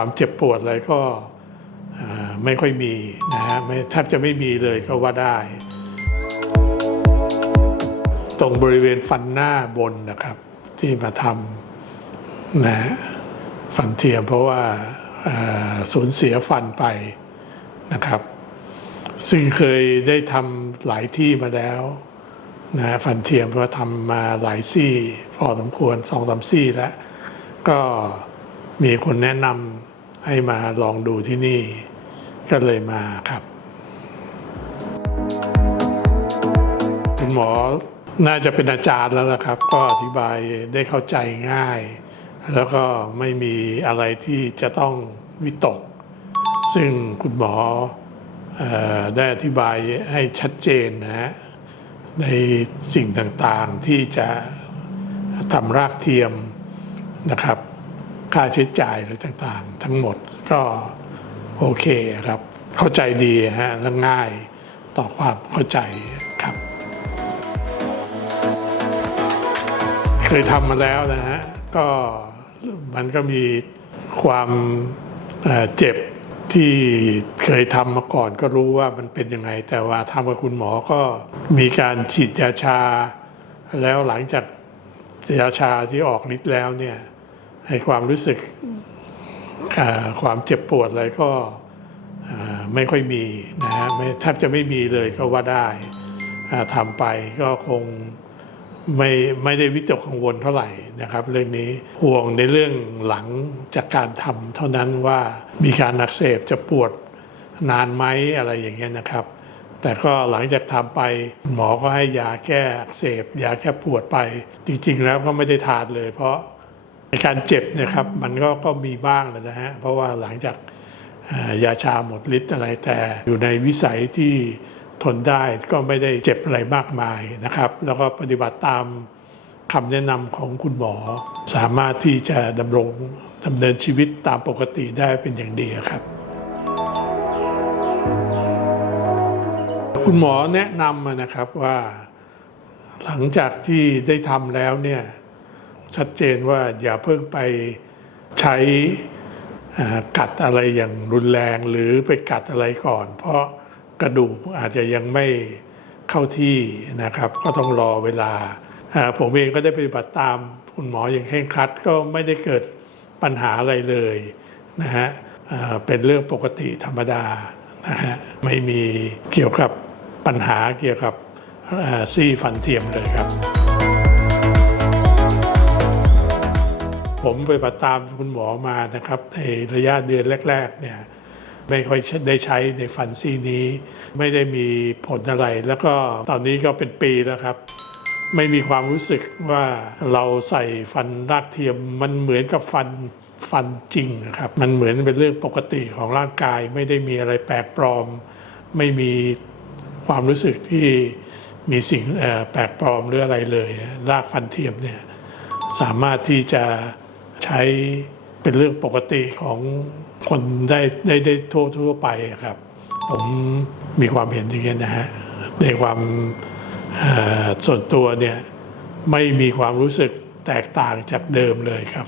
ความเจ็บปวดอะไรก็ไม่ค่อยมีนะฮะไม่แทบจะไม่มีเลยก็ว่าได้ ตรงบริเวณฟันหน้าบนนะครับ ที่มาทำนะฟันเทียมเพราะว่าสูญเสียฟันไปนะครับ ซึ่งเคยได้ทำหลายที่มาแล้วนะฟันเทียมเพราะทำมาหลายซี่ พอสมควรสองสามซี่แล้ว ก็ มีคนแนะนำให้มาลองดูที่นี่ ก็เลยมาครับ คุณหมอน่าจะเป็นอาจารย์แล้วละครับ ก็อธิบายได้เข้าใจง่าย แล้วก็ไม่มีอะไรที่จะต้องวิตก ซึ่งคุณหมออได้อธิบายให้ชัดเจนนะฮะในสิ่งต่างๆที่จะทำรากเทียมนะครับ ค่าใช้จ่ายหรือต่างๆ ทั้งหมดก็โอเคครับ เข้าใจดีฮะและง่ายต่อความเข้าใจครับ เคยทำมาแล้วนะฮะก็มันก็มีความเอ่อเจ็บที่เคยทำมาก่อนก็รู้ว่ามันเป็นยังไง แต่ว่าทำกับคุณหมอก็มีการฉีดยาชา แล้วหลังจากยาชาที่ออกฤทธิ์แล้วเนี่ย ให้ความรู้สึกความเจ็บปวดอะไรก็ไม่ค่อยมีนะฮะไม่แทบจะไม่มีเลยก็ว่าได้ทำไปก็คงไม่ไม่ได้วิตกกังวลเท่าไหร่นะครับ เรื่องนี้ห่วงในเรื่องหลังจากการทำเท่านั้นว่ามีการอักเสบจะปวดนานไหมอะไรอย่างเงี้ยนะครับ แต่ก็หลังจากทำไปหมอก็ให้ยาแก้อักเสบยาแก้ปวดไป จริง ๆ แล้วก็ไม่ได้ทานเลยเพราะ ในการเจ็บนะครับมันก็ก็มีบ้างแหละนะฮะเพราะว่าหลังจากยาชาหมดฤทธิ์อะไรแต่อยู่ในวิสัยที่ทนได้ก็ไม่ได้เจ็บอะไรมากมายนะครับ แล้วก็ปฏิบัติตามคำแนะนำของคุณหมอ สามารถที่จะดำรงดำเนินชีวิตตามปกติได้เป็นอย่างดีครับ คุณหมอแนะนำนะครับว่า หลังจากที่ได้ทำแล้วเนี่ย ชัดเจนว่าอย่าเพิ่งไปใช้กัดอะไรอย่างรุนแรงหรือไปกัดอะไรก่อน เพราะกระดูกอาจจะยังไม่เข้าที่นะครับ ก็ต้องรอเวลา ผมเองก็ได้ปฏิบัติตามคุณหมออย่างเคร่งครัดก็ไม่ได้เกิดปัญหาอะไรเลยนะฮะเป็นเรื่องปกติธรรมดานะฮะไม่มีเกี่ยวกับปัญหาเกี่ยวกับซี่ฟันเทียมเลยครับ ผมไปปฏิตามคุณหมอมานะครับในระยะเดือนแรกๆเนี่ยไม่ค่อยได้ใช้ในฟันซี่นี้ ไม่ได้มีผลอะไร แล้วก็ตอนนี้ก็เป็นปีแล้วครับ ไม่มีความรู้สึกว่าเราใส่ฟันรากเทียมมันเหมือนกับฟันฟันจริงนะครับ มันเหมือนเป็นเรื่องปกติของร่างกาย ไม่ได้มีอะไรแปลกปลอม ไม่มีความรู้สึกที่มีสิ่งแปลกปลอมหรืออะไรเลย รากฟันเทียมเนี่ยสามารถที่จะ ใช้เป็นเรื่องปกติของคนได้ได้ได้ทั่วทั่วไปครับ ผมมีความเห็นอย่างนี้ยนะฮะในความส่วนตัวเนี่ยไม่มีความรู้สึกแตกต่างจากเดิมเลยครับ